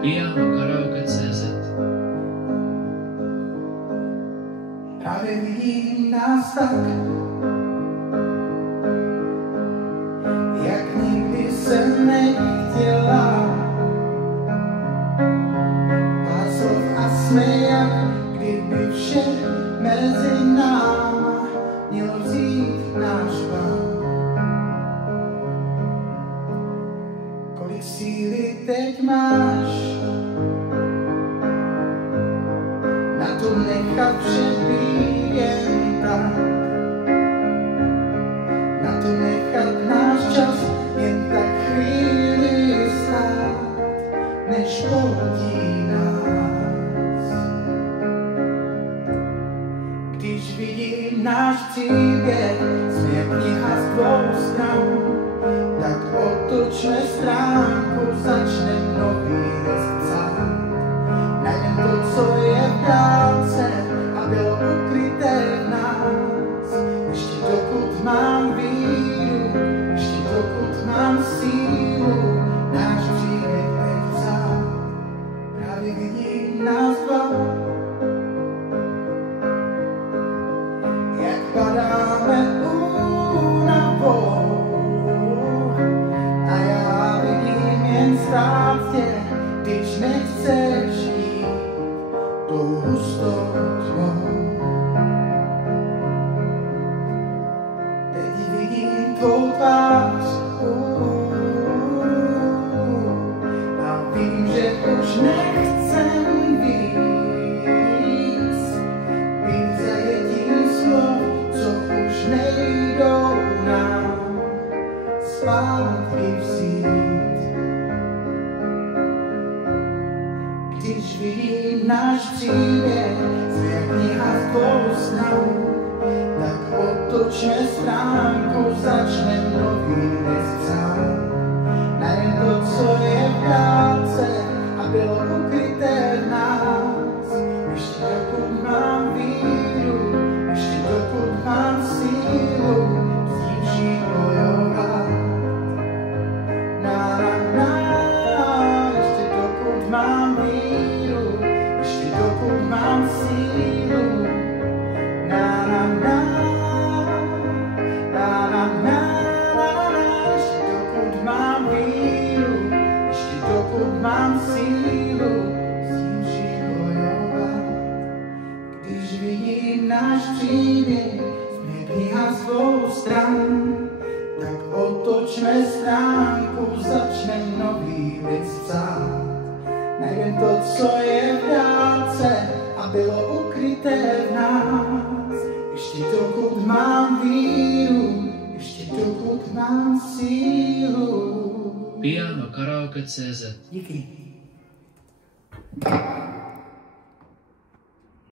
pianokaraoke.cz. Právě vidím nás tak, jak nikdy jsem nechtěla. Pár slov a jsme jak kdyby vše mezi náma mělo vzít náš plán. Kolik síly teď máš na to nechat vše být jen tak, na to nechat náš čas jen tak chvíli stát, než pohodí nás. Když vidím náš příběh, jsme jak kniha z dvou stran, tak otočme stránku, začneme nový list psát. Najdem to, co je v dálce a bylo ukryté v nás. Ještě dokud mám víru, ještě dokud mám sílu, náš příběh nepsat. Právě vidím nás dva, jak padáme únavou, a já vidím jen stát tě, když nechceš jít tou hustou tmou. Teď vidím tvou tvář a vím, že už nechcem víc být zajetím slov, co už nejdou nám zpátky vzít. Když vidím náš příběh, jsme jak kniha z dvou stran, tak otočme stránku, začneme nový list psát. Najdem to, co je v dálce a bylo ukryté v nás. Ještě dokud mám víru, ještě dokud mám sílu, s tím vším bojovat. Na, na, na, ještě dokud mám víru, ještě dokud mám sílu. Na, na, na, na, na, na, na, ještě dokud mám víru, ještě dokud mám sílu, s tím vším bojovat. Když vidím náš příběh, jsme kniha z dvou stran, tak otočme stránku, začneme nový list psát. Najdem to, co je v dálce a bylo ukryté v nás. Ještě dokud mám víru, ještě dokud mám sílu. pianokaraoke.cz. Díky.